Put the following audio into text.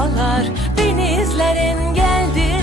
Ne dağlar, denizler engeldir